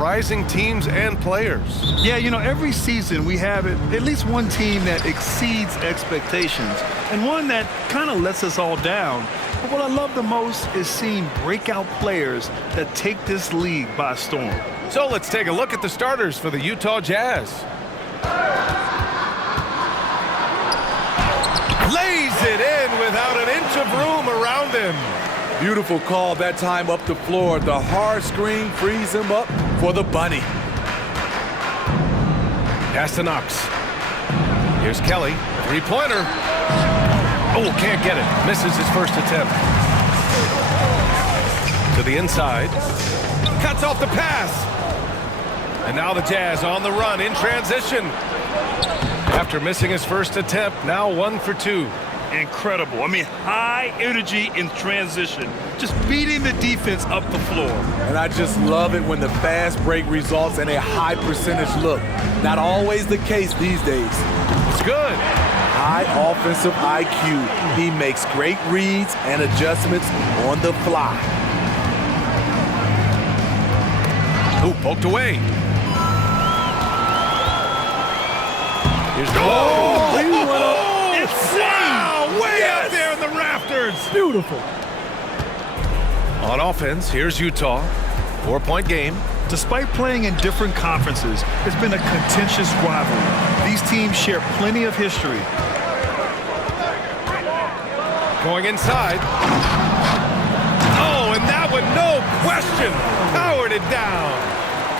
surprising teams and players. Yeah, you know, every season we have at least one team that exceeds expectations and one that kind of lets us all down. But what I love the most is seeing breakout players that take this league by storm. So let's take a look at the starters for the Utah Jazz. Lays it in without an inch of room around him. Beautiful call that time up the floor. The hard screen frees him up for the bunny. Pass to Knox. Here's Kelly. Three-pointer. Oh, can't get it. Misses his first attempt. To the inside. Cuts off the pass. And now the Jazz on the run in transition. After missing his first attempt, now 1 for 2. Incredible. I mean, high energy in transition. Just beating the defense up the floor. And I just love it when the fast break results in a high percentage look. Not always the case these days. It's good. High offensive IQ. He makes great reads and adjustments on the fly. Ooh, poked away. Here's the He went up. Insane! Wow, way up there in the rafters. Beautiful. On offense, here's Utah. 4-point game. Despite playing in different conferences, it's been a contentious rivalry. These teams share plenty of history. Going inside. Oh, and that one, no question, powered it down.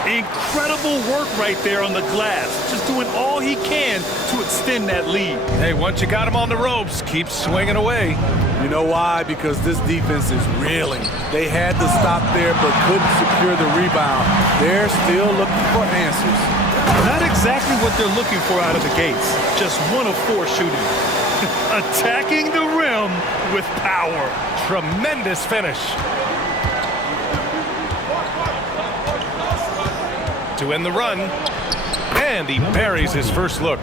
Incredible work right there on the glass. Just doing all he can to extend that lead. Hey, once you got him on the ropes, keep swinging away. You know why? Because this defense is reeling. They had to stop there but couldn't secure the rebound. They're still looking for answers. Not exactly what they're looking for out of the gates. Just 1 of 4 shooting. Attacking the rim with power. Tremendous finish. To end the run, and he buries his first look.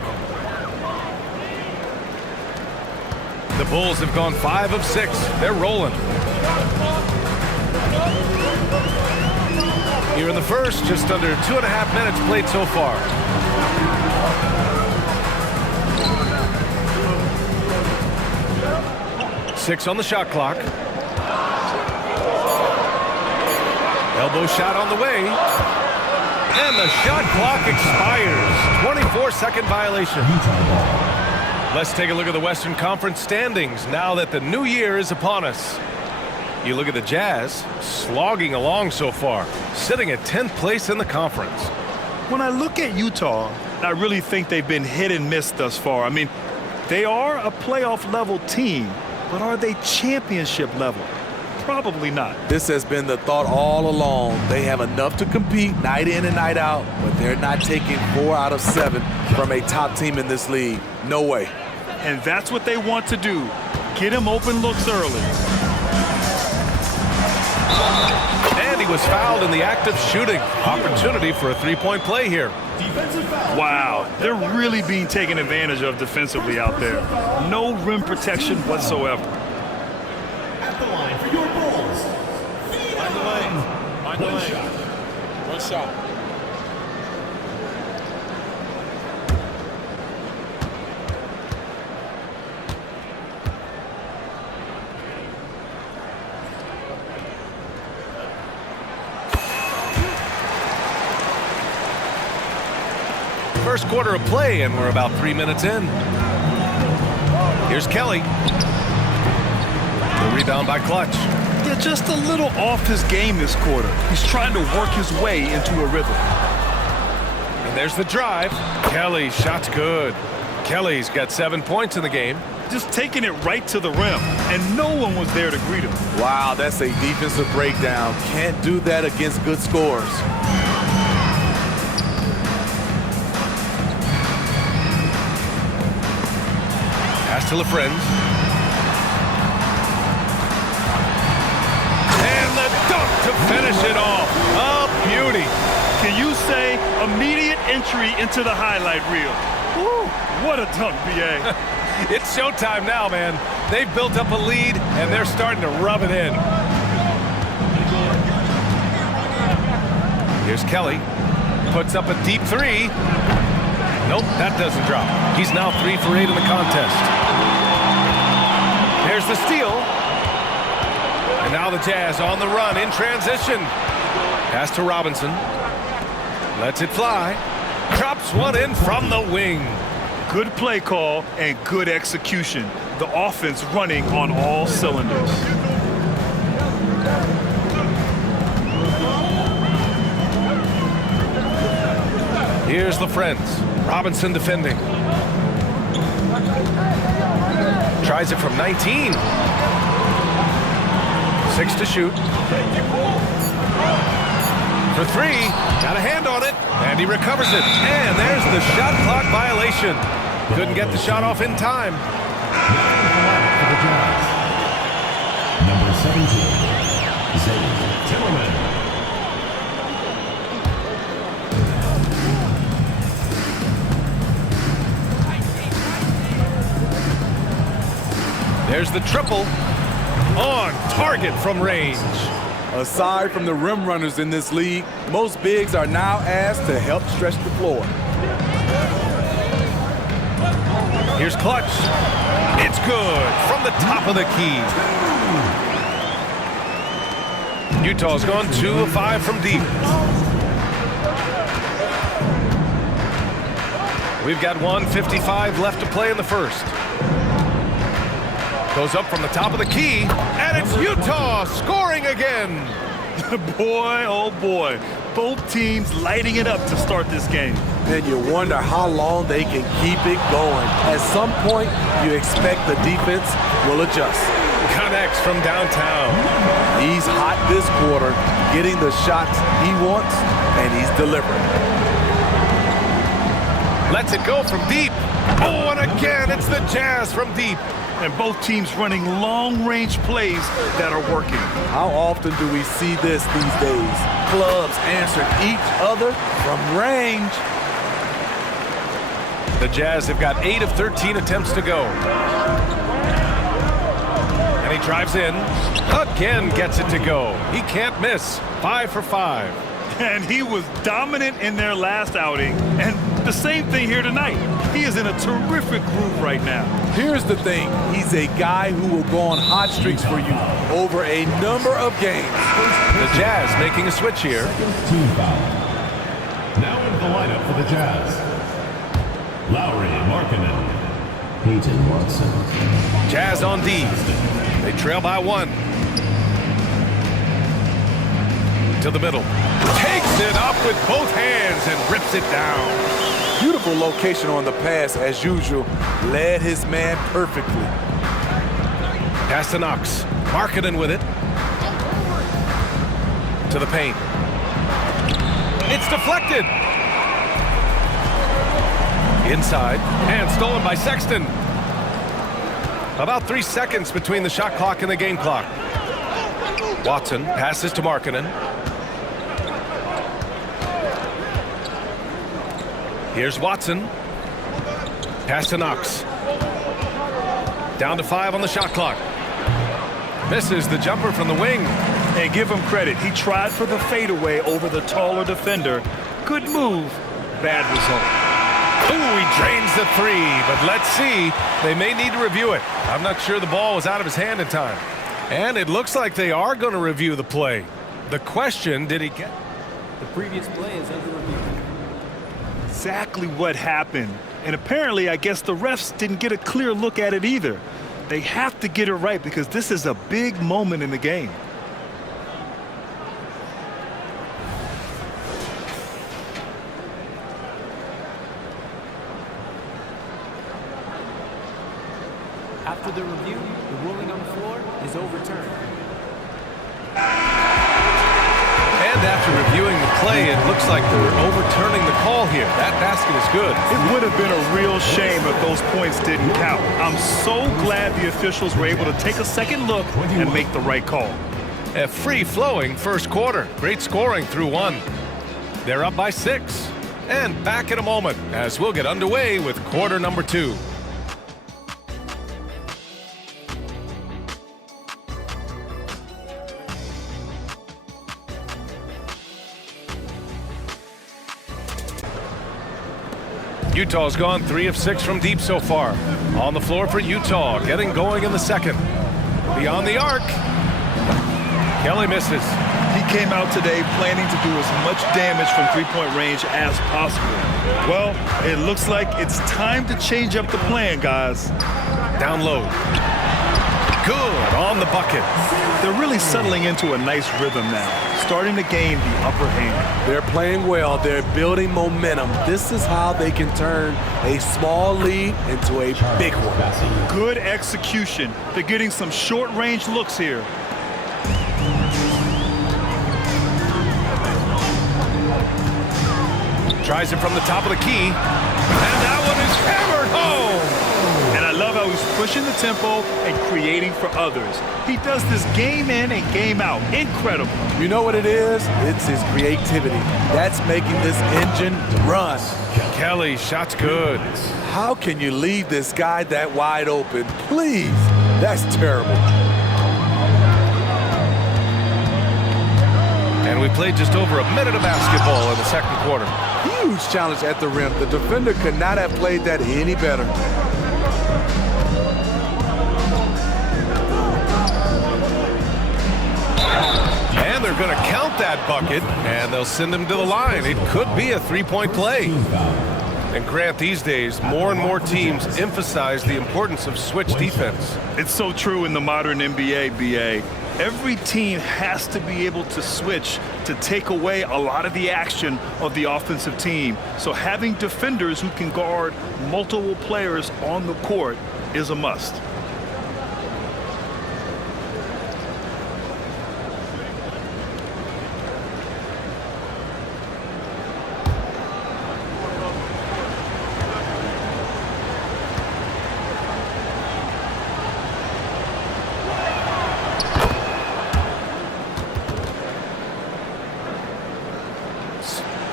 The Bulls have gone 5 of 6. They're rolling. Here in the first, just under 2.5 minutes played so far. Six on the shot clock. Elbow shot on the way. And the shot clock expires. 24-second violation. Let's take a look at the Western Conference standings now that the new year is upon us. You look at the Jazz, slogging along so far, sitting at 10th place in the conference. When I look at Utah, I really think they've been hit and miss thus far. I mean, they are a playoff-level team, but are they championship level? Probably not. This has been the thought all along. They have enough to compete night in and night out, but they're not taking 4 out of 7 from a top team in this league. No way. And that's what they want to do. Get him open looks early. And he was fouled in the act of shooting. Opportunity for a three-point play here. Wow, they're really being taken advantage of defensively out there. No rim protection whatsoever. At the line for your Bulls. Find the lane. Find the lane. One shot. First quarter of play, and we're about 3 minutes in. Here's Kelly. The rebound by Clutch. Yeah, just a little off his game this quarter. He's trying to work his way into a rhythm. And there's the drive. Kelly, shot's good. Kelly's got 7 points in the game. Just taking it right to the rim, and no one was there to greet him. Wow, that's a defensive breakdown. Can't do that against good scores. Pass to LaFrentz. And the dunk to finish it off. A beauty. Can you say immediate entry into the highlight reel? Woo, what a dunk, B.A. It's showtime now, man. They've built up a lead, and they're starting to rub it in. Here's Kelly. Puts up a deep three. Nope, that doesn't drop. He's now 3 for 8 in the contest. There's the steal. And now the Jazz on the run in transition. Pass to Robinson. Lets it fly. Drops one in from the wing. Good play call and good execution. The offense running on all cylinders. Here's the Friends. Robinson defending. Tries it from 19. 6 to shoot. For 3. Got a hand on it. And he recovers it. And there's the shot clock violation. Couldn't get the shot off in time. For the Jazz, number 17, Zane Timmerman. There's the triple. On target from range. Aside from the rim runners in this league, most bigs are now asked to help stretch the floor. Here's Clutch. It's good from the top of the key. Utah's gone 2 of 5 from deep. We've got 1:55 left to play in the first. Goes up from the top of the key, and it's Utah scoring again. Boy, oh boy. Both teams lighting it up to start this game. And you wonder how long they can keep it going. At some point, you expect the defense will adjust. Connects from downtown. He's hot this quarter, getting the shots he wants, and he's delivering. Lets it go from deep. Oh, and again, it's the Jazz from deep. And both teams running long-range plays that are working. How often do we see this these days? Clubs answering each other from range. The Jazz have got 8 of 13 attempts to go. And he drives in. Again gets it to go. He can't miss. 5 for 5. And he was dominant in their last outing. And the same thing here tonight. He is in a terrific groove right now. Here's the thing. He's a guy who will go on hot streaks for you over a number of games. The Jazz making a switch here. Team foul. Now into the lineup for the Jazz, Lowry Markkanen, Peyton Watson. Jazz on D. They trail by 1. To the middle. Takes it up with both hands and rips it down. Beautiful location on the pass, as usual. Led his man perfectly. Pass to Knox. Markkanen with it. To the paint. It's deflected. Inside. And stolen by Sexton. About 3 seconds between the shot clock and the game clock. Watson passes to Markkanen. Here's Watson. Pass to Knox. Down to 5 on the shot clock. Misses the jumper from the wing. And give him credit. He tried for the fadeaway over the taller defender. Good move. Bad result. Ooh, he drains the 3, but let's see. They may need to review it. I'm not sure the ball was out of his hand in time. And it looks like they are going to review the play. The question, did he get? The previous play is under review. Exactly what happened. And apparently, I guess the refs didn't get a clear look at it either. They have to get it right because this is a big moment in the game. After the review, the ruling on the floor is overturned. And after reviewing the play, it looks like they're overturning the call here. That basket is good. It would have been a real shame if those points didn't count. I'm so glad the officials were able to take a second look and make the right call. A free-flowing first quarter. Great scoring through 1. They're up by 6. And back in a moment as we'll get underway with quarter number 2. Utah's gone 3 of 6 from deep so far. On the floor for Utah, getting going in the second. Beyond the arc. Kelly misses. He came out today planning to do as much damage from three-point range as possible. Well, it looks like it's time to change up the plan, guys. Down low. Good on the bucket. They're really settling into a nice rhythm now, starting to gain the upper hand. They're playing well. They're building momentum. This is how they can turn a small lead into a big one. Good execution. They're getting some short-range looks here. Tries it from the top of the key. And that one is hammered home. And I love how he's pushing the tempo and creating for others. He does this game in and game out. Incredible. You know what it is? It's his creativity. That's making this engine run. Kelly, shot's good. How can you leave this guy that wide open? Please. That's terrible. And we played just over a minute of basketball in the second quarter. Huge challenge at the rim. The defender could not have played that any better. And they're going to count that bucket, and they'll send him to the line. It could be a three-point play. And Grant, these days, more and more teams emphasize the importance of switch defense. It's so true in the modern NBA, BA. Every team has to be able to switch to take away a lot of the action of the offensive team. So having defenders who can guard multiple players on the court is a must.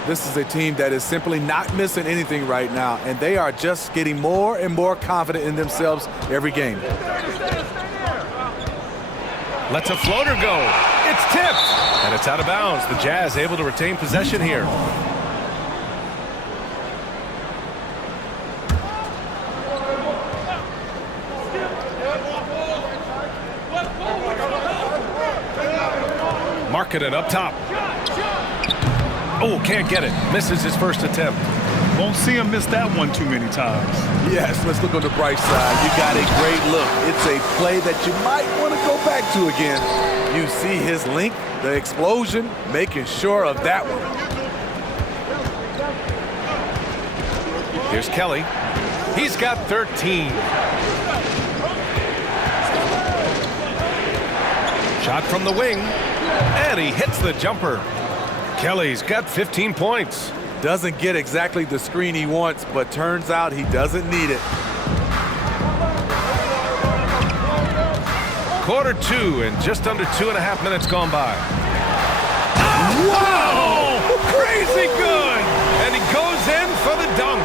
This is a team that is simply not missing anything right now, and they are just getting more and more confident in themselves every game. Lets a floater go. It's tipped, and it's out of bounds. The Jazz able to retain possession here. Markkanen up top. Oh, can't get it. Misses his first attempt. Won't see him miss that one too many times. Yes, let's look on the bright side. You got a great look. It's a play that you might want to go back to again. You see his length, the explosion, making sure of that one. Here's Kelly. He's got 13. Shot from the wing, and he hits the jumper. Kelly's got 15 points. Doesn't get exactly the screen he wants, but turns out he doesn't need it. Quarter two, and just under 2.5 minutes gone by. Wow! Crazy good! And he goes in for the dunk.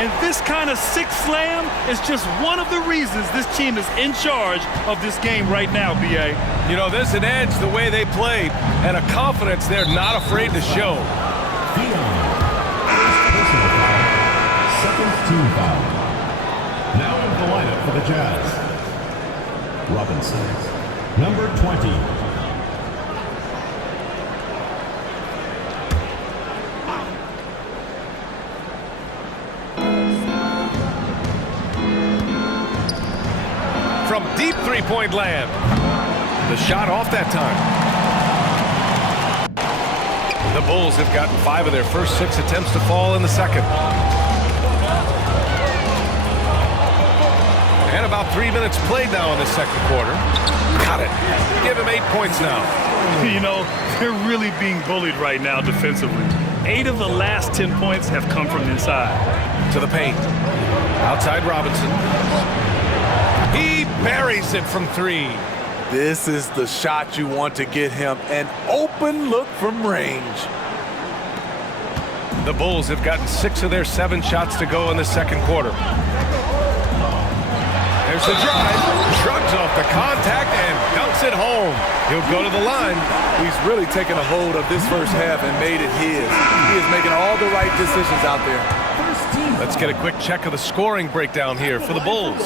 And this kind of sick slam is just one of the reasons this team is in charge of this game right now, B.A. You know, there's an edge the way they played, and a confidence they're not afraid to show. Second team foul. Now in the lineup for the Jazz. Robinson, number 20. From deep three-point land. The shot off that time. The Bulls have gotten 5 of their first 6 attempts to fall in the second. And about 3 minutes played now in the second quarter. Got it. Give him 8 points now. You know, they're really being bullied right now defensively. 8 of the last 10 points have come from inside. To the paint. Outside Robinson. He buries it from 3. This is the shot you want to get him. An open look from range. The Bulls have gotten 6 of their 7 shots to go in the second quarter. There's the drive. Shrugs off the contact and dunks it home. He'll go to the line. He's really taken a hold of this first half and made it his. He is making all the right decisions out there. First team Let's get a quick check of the scoring breakdown here for the Bulls.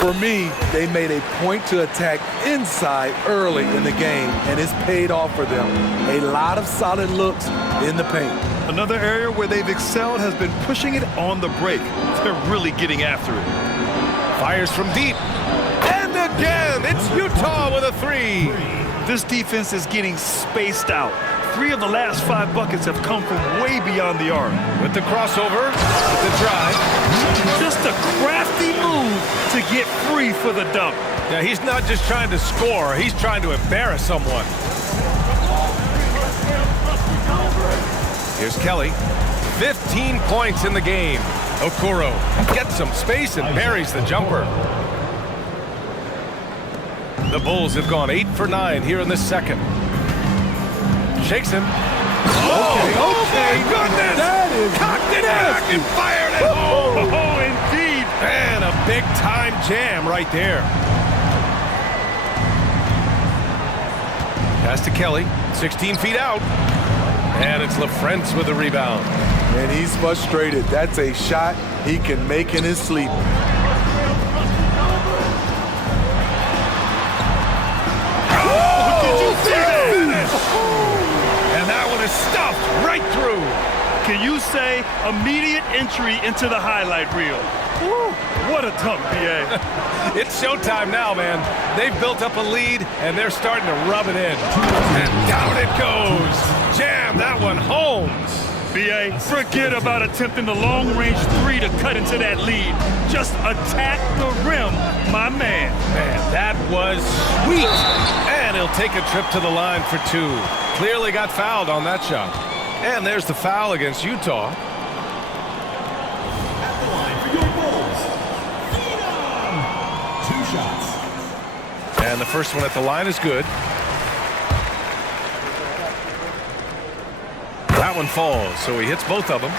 For me, they made a point to attack inside early in the game, and it's paid off for them. A lot of solid looks in the paint. Another area where they've excelled has been pushing it on the break. They're really getting after it. Fires from deep. And again, it's Utah with a three. This defense is getting spaced out. 3 of the last 5 buckets have come from way beyond the arc. With the crossover, with the drive. Just a crafty move to get free for the dunk. Yeah, he's not just trying to score, he's trying to embarrass someone. Here's Kelly. 15 points in the game. Okoro gets some space and buries the jumper. The Bulls have gone 8 for 9 here in the second. Shakes him. Oh my goodness! That is cocked it back and fired it home. Oh, indeed. And a big-time jam right there. Pass to Kelly, 16 feet out. And it's LaFrentz with the rebound. And he's frustrated. That's a shot he can make in his sleep. Stuffed right through. Can you say immediate entry into the highlight reel? Woo, what a dunk, B.A. It's showtime now, man. They've built up a lead, and they're starting to rub it in. And down it goes. Jam that one home. B.A., forget about attempting the long-range 3 to cut into that lead. Just attack the rim, my man. Man, that was sweet. And he'll take a trip to the line for 2. Clearly got fouled on that shot. And there's the foul against Utah. At the line for your Bulls, 2 shots. And the first one at the line is good. That one falls, so he hits both of them.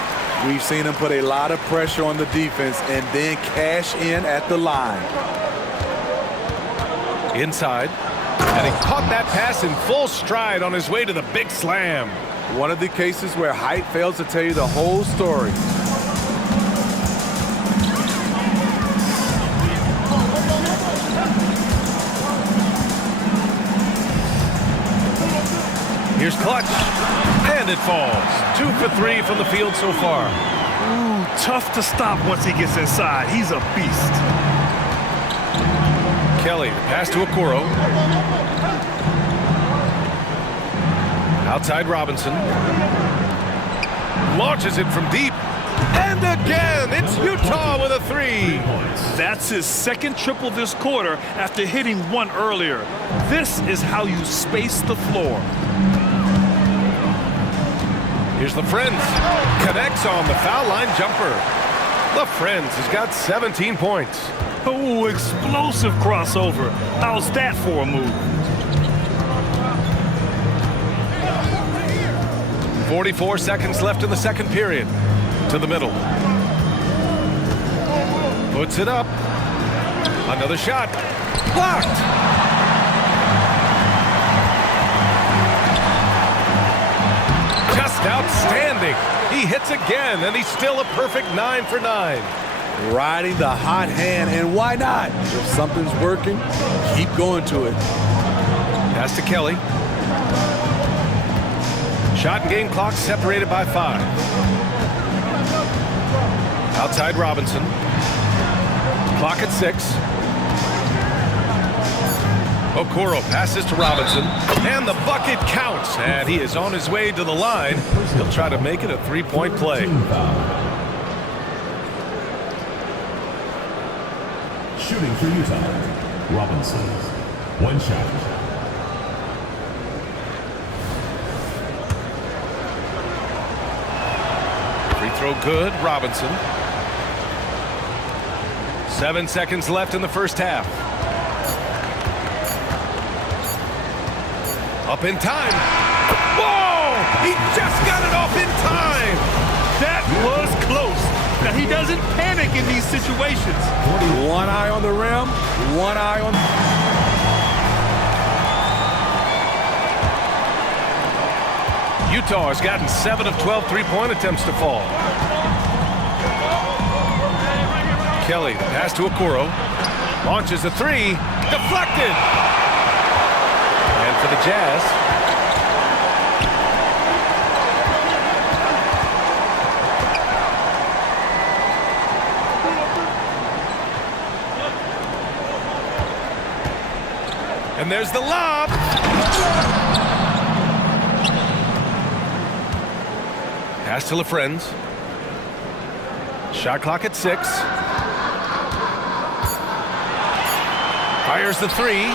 We've seen him put a lot of pressure on the defense and then cash in at the line. Inside. And he caught that pass in full stride on his way to the big slam. One of the cases where height fails to tell you the whole story. Here's clutch. And it falls. 2 for 3 from the field so far. Ooh, tough to stop once he gets inside. He's a beast. Kelly, the pass to Okoro. Outside Robinson. Launches it from deep. And again, it's Utah with a 3. That's his second triple this quarter after hitting 1 earlier. This is how you space the floor. Here's LaFrentz. Connects on the foul line jumper. LaFrentz has got 17 points. Oh, explosive crossover. How's that for a move? 44 seconds left in the second period. To the middle. Puts it up. Another shot. Blocked. Just outstanding. He hits again, and he's still a perfect 9 for 9. Riding the hot hand, and why not? If something's working, keep going to it. Pass to Kelly. Shot and game clock separated by 5. Outside Robinson. Clock at 6. Okoro passes to Robinson. And the bucket counts. And he is on his way to the line. He'll try to make it a 3-point play. Shooting for Utah, Robinson. 1 shot. Free throw good, Robinson. 7 seconds left in the first half. Up in time. Whoa! He just got it off in time. That was close. Now, he doesn't panic in these situations. 1 eye on the rim, 1 eye on... Utah has gotten 7 of 12 three-point attempts to fall. Kelly, the pass to Okoro. Launches a three. Deflected. And for the Jazz. And there's the lob. Pass to LaFrentz. Shot clock at 6. Fires the three.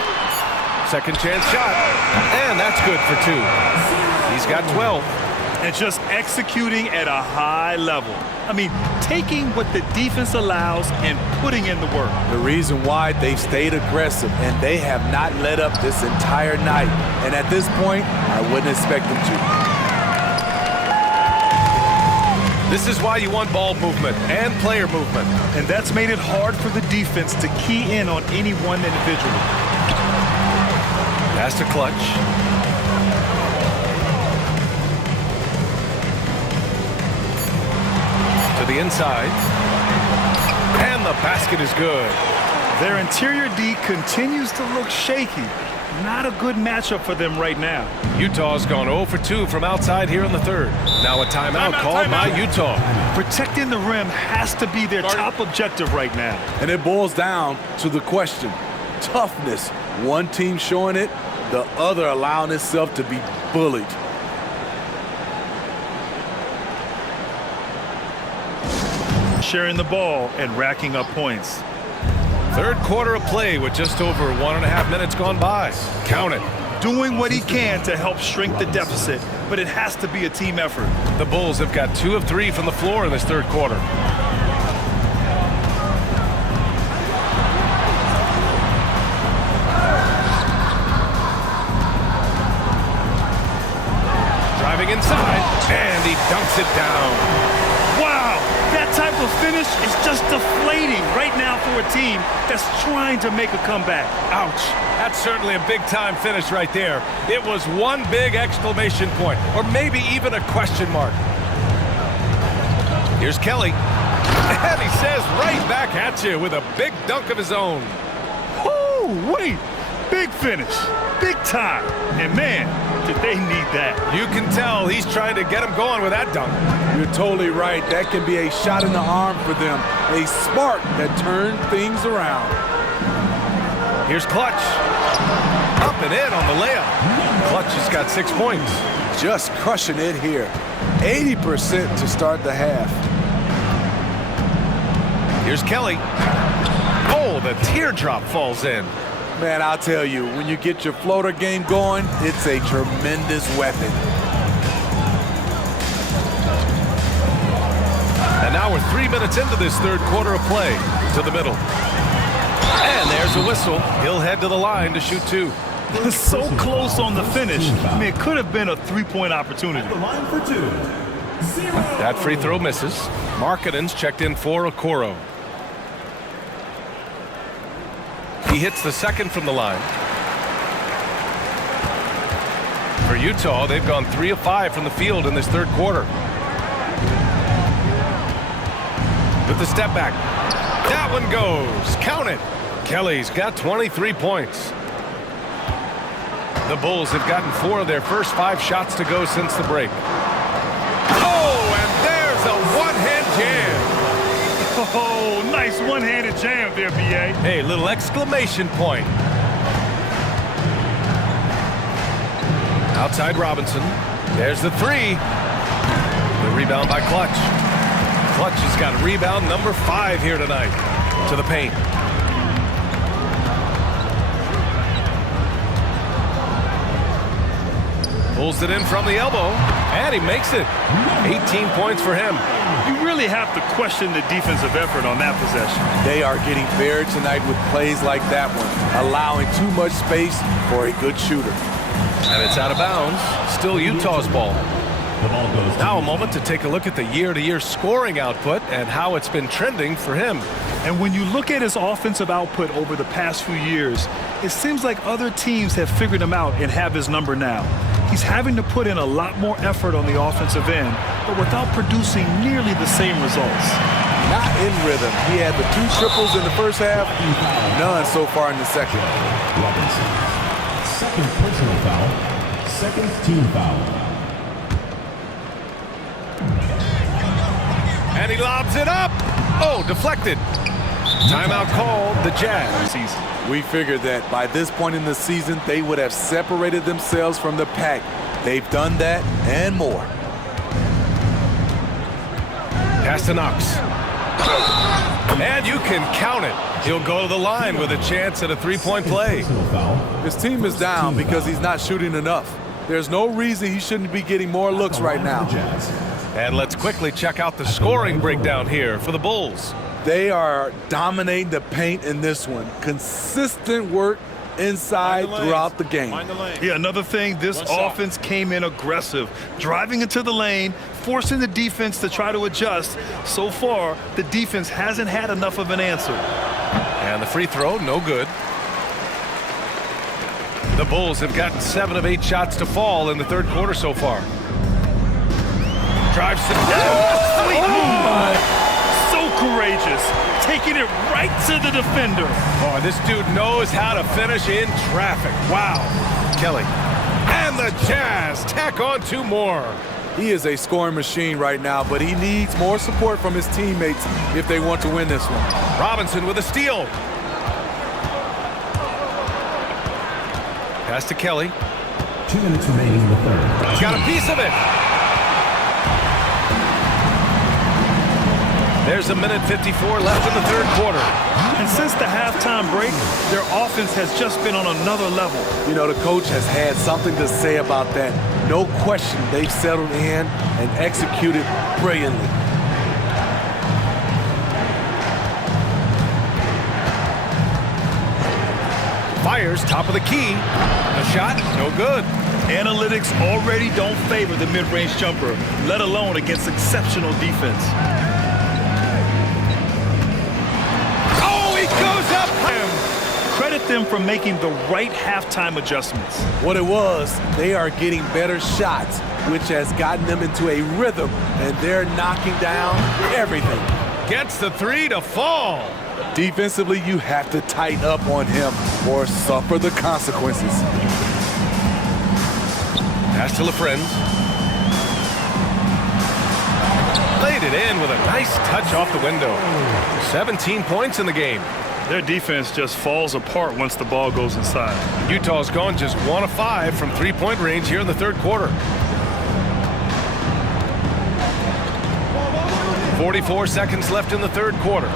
Second chance shot. And that's good for 2. He's got 12. And just executing at a high level. I mean, taking what the defense allows and putting in the work. The reason why they've stayed aggressive and they have not let up this entire night. And at this point, I wouldn't expect them to. This is why you want ball movement and player movement. And that's made it hard for the defense to key in on any one individual. Pass to Clutch. To the inside. And the basket is good. Their interior D continues to look shaky. Not a good matchup for them right now. Utah's gone 0 for 2 from outside here in the third. Now a timeout called by Utah. Protecting the rim has to be their top objective right now. And it boils down to the question. Toughness. One team showing it, the other allowing itself to be bullied. Sharing the ball and racking up points. Third quarter of play with just over 1.5 minutes gone by. Count it. Doing what he can to help shrink the deficit, but it has to be a team effort. The Bulls have got 2 of 3 from the floor in this third quarter. Driving inside, and he dunks it down. Wow, that type of finish is just deflating right now for a team that's trying to make a comeback. Ouch. That's certainly a big-time finish right there. It was one big exclamation point, or maybe even a question mark. Here's Kelly. And he says right back at you with a big dunk of his own. Oh, wait. Big finish. Big time. And, man, did they need that. You can tell he's trying to get him going with that dunk. You're totally right. That can be a shot in the arm for them. A spark that turns things around. Here's Clutch. Up and in on the layup. Clutch has got 6 points. Just crushing it here. 80% to start the half. Here's Kelly. Oh, the teardrop falls in. Man, I'll tell you, when you get your floater game going, it's a tremendous weapon. And now we're 3 minutes into this third quarter of play. To the middle. And there's a whistle. He'll head to the line to shoot 2. So close on the finish. I mean, it could have been a three-point opportunity. The line for 2. That free throw misses. Markkanen's checked in for Okoro. He hits the second from the line. For Utah, they've gone 3 of 5 from the field in this third quarter. With the step back. That one goes. Count it. Kelly's got 23 points. The Bulls have gotten 4 of their first 5 shots to go since the break. Oh, and there's a one-hand jam. Oh, nice one-handed jam there, B.A. Hey, little exclamation point. Outside Robinson. There's the 3. The rebound by Clutch. Clutch has got rebound number 5 here tonight. To the paint. Pulls it in from the elbow, and he makes it. 18 points for him. You really have to question the defensive effort on that possession. They are getting bare tonight with plays like that one, allowing too much space for a good shooter. And it's out of bounds. Still Utah's ball. The ball goes Now a moment to take a look at the year-to-year scoring output and how it's been trending for him. And when you look at his offensive output over the past few years, it seems like other teams have figured him out and have his number now. He's having to put in a lot more effort on the offensive end, but without producing nearly the same results. Not in rhythm. He had the 2 triples in the first half, none so far in the second. Robinson. Second personal foul. Second team foul. And he lobs it up. Oh, deflected. Timeout called, the Jazz. We figured that by this point in the season, they would have separated themselves from the pack. They've done that and more. Pass to Knox. And you can count it. He'll go to the line with a chance at a 3-point play. His team is down because he's not shooting enough. There's no reason he shouldn't be getting more looks right now. And let's quickly check out the scoring breakdown here for the Bulls. They are dominating the paint in this one. Consistent work inside throughout the game. Yeah, another thing, this offense came in aggressive, driving into the lane, forcing the defense to try to adjust. So far, the defense hasn't had enough of an answer. And the free throw, no good. The Bulls have gotten 7 of 8 shots to fall in the third quarter so far. Drives to sweet move. So courageous, taking it right to the defender. Oh, this dude knows how to finish in traffic. Wow. Kelly. And the Jazz tack on 2 more. He is a scoring machine right now, but he needs more support from his teammates if they want to win this one. Robinson with a steal. Pass to Kelly. 2 minutes remaining in the third. He's got a piece of it. There's a minute 54 left in the third quarter. And since the halftime break, their offense has just been on another level. You know, the coach has had something to say about that. No question, they've settled in and executed brilliantly. Fires, top of the key. A shot, no good. Analytics already don't favor the mid-range jumper, let alone against exceptional defense. Oh, he goes up. Credit them for making the right halftime adjustments. What it was, they are getting better shots, which has gotten them into a rhythm, and they're knocking down everything. Gets the 3 to fall. Defensively, you have to tighten up on him or suffer the consequences. Pass to LaFrentz. Laid it in with a nice touch off the window. 17 points in the game. Their defense just falls apart once the ball goes inside. Utah's gone just 1 of 5 from 3-point range here in the third quarter. 44 seconds left in the third quarter.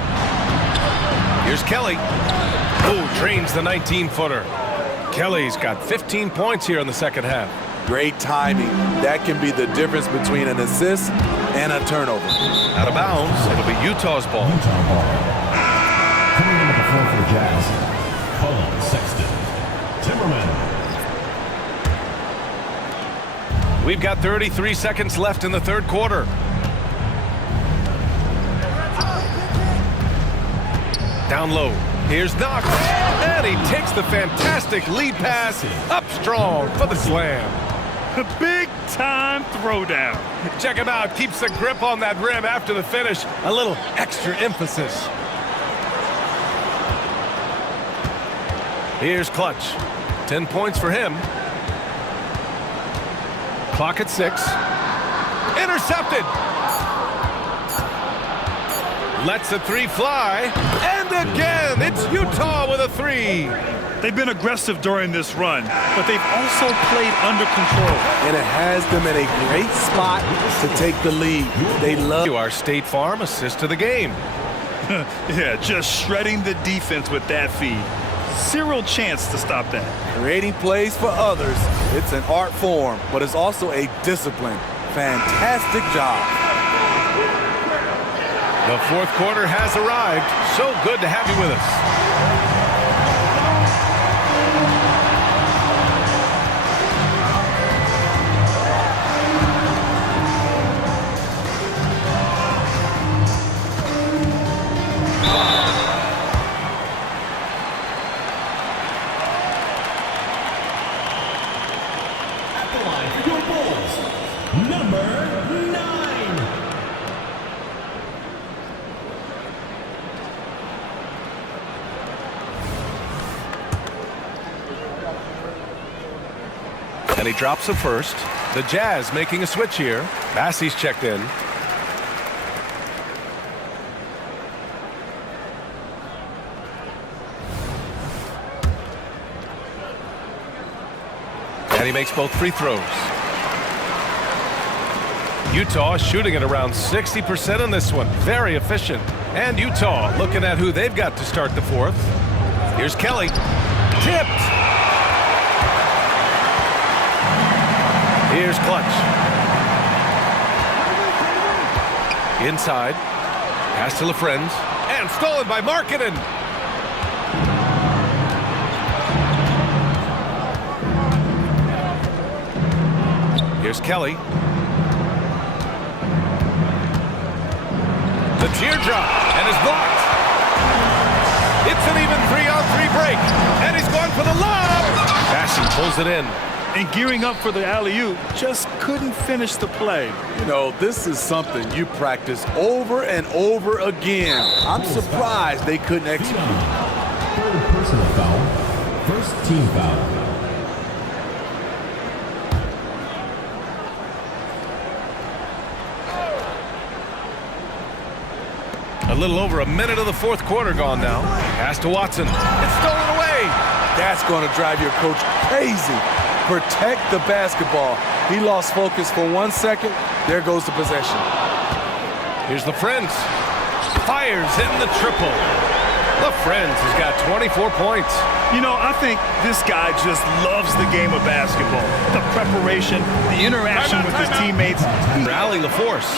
Here's Kelly. Oh, drains the 19-footer. Kelly's got 15 points here in the second half. Great timing. That can be the difference between an assist and a turnover. Out of bounds. It'll be Utah's ball. Utah ball. Coming in at the floor for the Jazz. Cullen Sexton. Timmerman. We've got 33 seconds left in the third quarter. Down low. Here's Knox. And he takes the fantastic lead pass up strong for the slam. Big time throwdown. Check him out. Keeps the grip on that rim after the finish. A little extra emphasis. Here's Clutch. 10 points for him. Clock at 6. Intercepted. Lets the 3 fly. And again, it's Utah with a 3. They've been aggressive during this run, but they've also played under control. And it has them in a great spot to take the lead. They love Our State Farm assist to the game. Yeah, just shredding the defense with that feed. Zero chance to stop that. creating plays for others. It's an art form, but it's also a discipline. Fantastic job. The fourth quarter has arrived. So good to have you with us. he drops a first. The Jazz making a switch here. Massey's checked in. And he makes both free throws. Utah shooting at around 60% on this one. Very efficient. And Utah looking at who they've got to start the fourth. Here's Kelly. Tipped. Here's Clutch. Inside. Pass to LaFrentz. And stolen by Markkanen. Here's Kelly. The teardrop, and is blocked. It's an even 3-on-3 break, and he's going for the lob. Massey pulls it in. And gearing up for the alley-oop, just couldn't finish the play. You know, this is something you practice over and over again. I'm surprised they couldn't execute. Third personal foul. First team foul. A little over a minute of the fourth quarter gone now. Pass to Watson. It's stolen away. That's going to drive your coach crazy. Protect the basketball. He lost focus for 1 second. There goes the possession. Here's LaFrentz. Fires in the triple. LaFrentz has got 24 points. You know, I think this guy just loves the game of basketball. The preparation, the interaction with his teammates. Rally LaForce.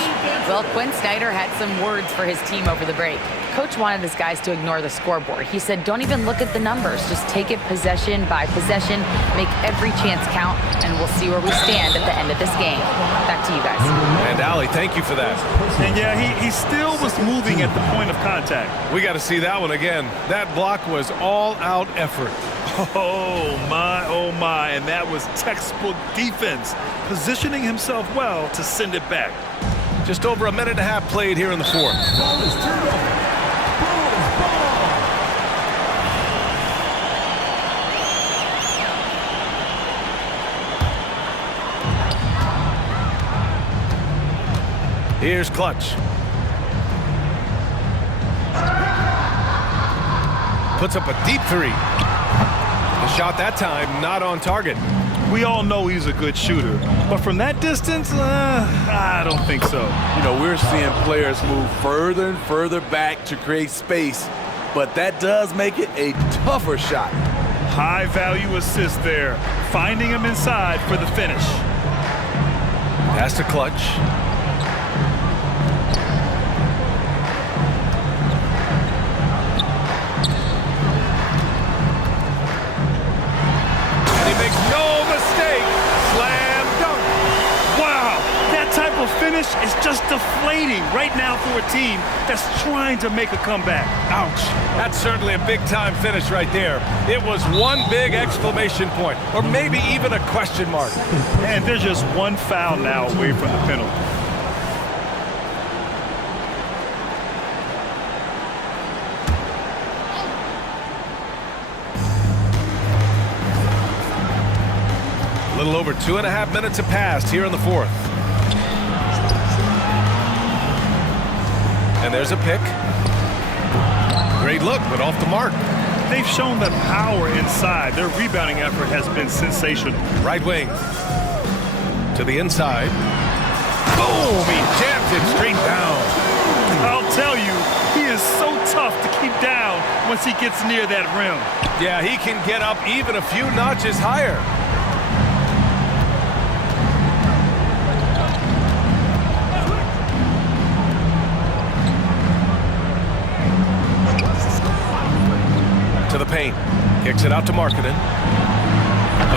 Well, Quinn Snyder had some words for his team over the break. Coach wanted his guys to ignore the scoreboard. He said, don't even look at the numbers. Just take it possession by possession, make every chance count, and we'll see where we stand at the end of this game. Back to you guys. And Allie, thank you for that. And yeah, he still was moving at the point of contact. We got to see that one again. That block was all-out effort. Oh my, and that was textbook defense, positioning himself well to send it back. Just over a minute and a half played here in the fourth. Ball is turned over. Bulls ball. Here's Clutch. Puts up a deep three. The shot that time not on target. We all know he's a good shooter, but from that distance, I don't think so. You know, we're seeing players move further and further back to create space, but that does make it a tougher shot. High value assist there, finding him inside for the finish. Pass to Clutch. Finish is just deflating right now for a team that's trying to make a comeback. Ouch. That's certainly a big-time finish right there. It was one big exclamation point, or maybe even a question mark. And there's just one foul now away from the penalty. A little over 2.5 minutes have passed here in the fourth. And there's a pick. Great look, but off the mark. They've shown the power inside. Their rebounding effort has been sensational. Right wing. To the inside. Boom! He jams it straight down. I'll tell you, he is so tough to keep down once he gets near that rim. Yeah, he can get up even a few notches higher. To the paint. Kicks it out to Markkanen.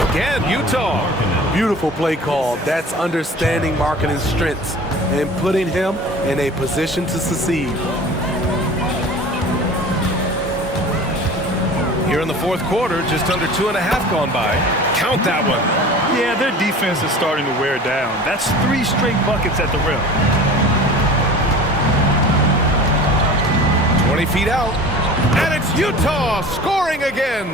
Again, Utah. Beautiful play call. That's understanding Markkanen's strengths and putting him in a position to succeed. Here in the fourth quarter, just under 2.5 gone by. Count that one. Yeah, their defense is starting to wear down. That's 3 straight buckets at the rim. 20 feet out. And it's Utah scoring again.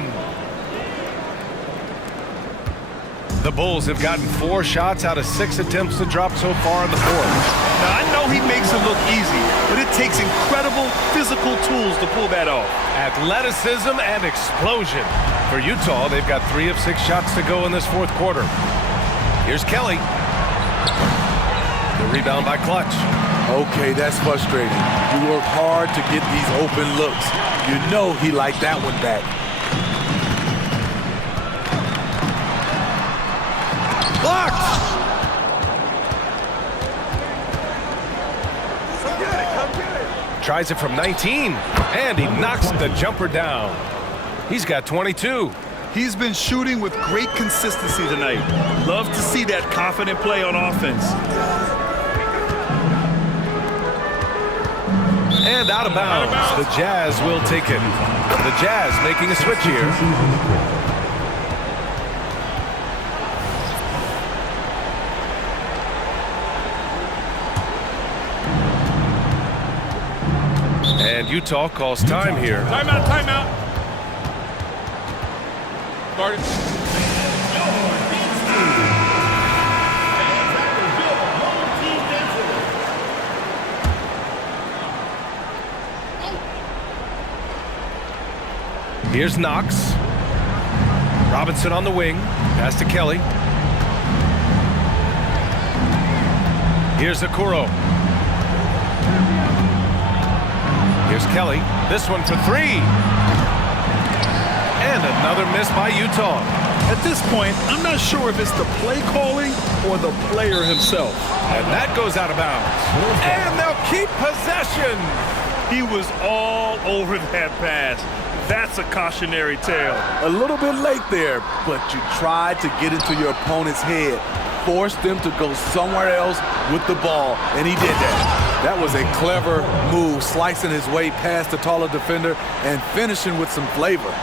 The The Bulls have gotten 4 shots out of 6 attempts to drop so far in the fourth. Now, I know he makes it look easy, but it takes incredible physical tools to pull that off. Athleticism and explosion. For Utah, they've got 3 of 6 shots to go in this fourth quarter. Here's Kelly. The rebound by Clutch. Okay, that's frustrating. You work hard to get these open looks. You know he liked that one back. Blocked! Tries it from 19, and he knocks the jumper down. He's got 22. He's been shooting with great consistency tonight. Love to see that confident play on offense. And out of bounds. The Jazz will take it. The Jazz making a switch here. And Utah calls time here. Timeout, timeout. Started. Here's Knox. Robinson on the wing. Pass to Kelly. Here's Okoro. Here's Kelly. This one for 3. And another miss by Utah. At this point, I'm not sure if it's the play calling or the player himself. And that goes out of bounds. And they'll keep possession. He was all over that pass. That's a cautionary tale. A little bit late there, but you tried to get into your opponent's head. Force them to go somewhere else with the ball, and he did that. That was a clever move, slicing his way past the taller defender and finishing with some flavor.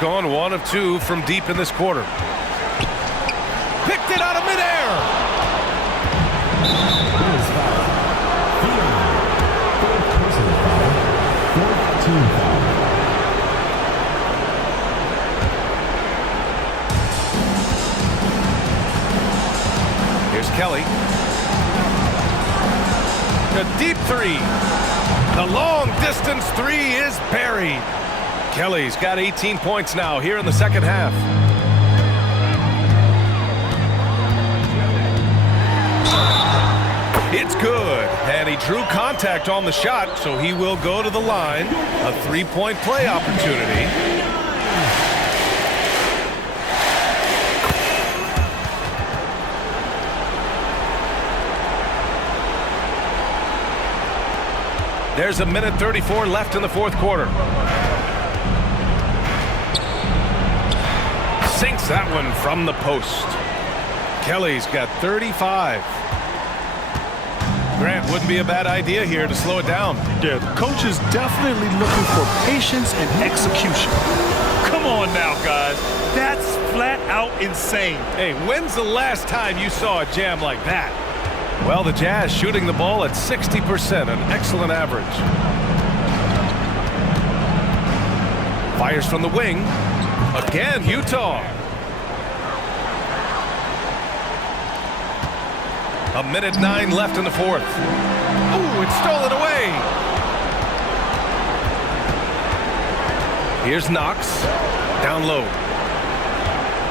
Gone 1 of 2 from deep in this quarter. Picked it out of midair. Here's Kelly. The deep 3. The long distance 3 is buried. Kelly's got 18 points now here in the second half. It's good, and he drew contact on the shot, so he will go to the line. A 3-point play opportunity. There's 1:34 left in the fourth quarter. Sinks that one from the post. Kelly's got 35. Grant, wouldn't be a bad idea here to slow it down. Yeah, the coach is definitely looking for patience and execution. Come on now, guys. That's flat out insane. Hey, when's the last time you saw a jam like that? Well, the Jazz shooting the ball at 60%, an excellent average. Fires from the wing. Again, Utah. 1:09 left in the fourth. Ooh, it's stolen away. Here's Knox. Down low.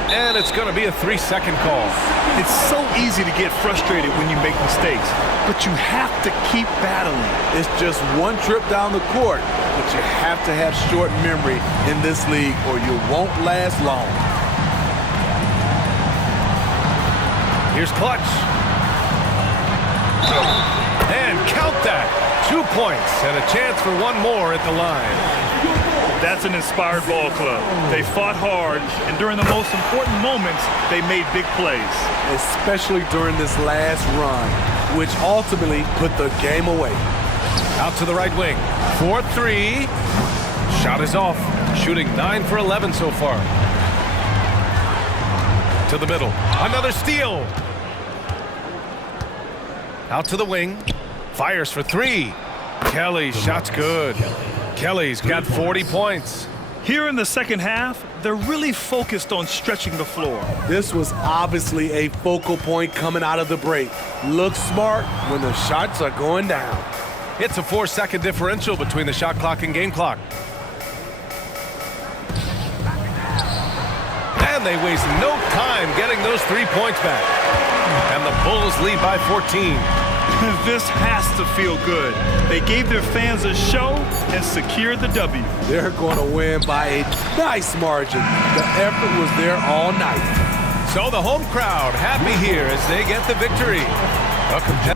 And it's going to be a 3-second call. It's so easy to get frustrated when you make mistakes, but you have to keep battling. It's just one trip down the court, but you have to have short memory in this league or you won't last long. Here's Clutch. And count that. 2 points and a chance for one more at the line. That's an inspired ball club. They fought hard, and during the most important moments, they made big plays. Especially during this last run, which ultimately put the game away. Out to the right wing. 4-3. Shot is off. Shooting 9 for 11 so far. To the middle. Another steal. Out to the wing. Fires for 3. Kelly's shot's good. Kelly's got 40 points. Here in the second half, they're really focused on stretching the floor. This was obviously a focal point coming out of the break. Look smart when the shots are going down. It's a 4-second differential between the shot clock and game clock. And they waste no time getting those 3 points back. And the Bulls lead by 14. This has to feel good. They gave their fans a show and secured the W. They're going to win by a nice margin. The effort was there all night. So the home crowd happy here as they get the victory. A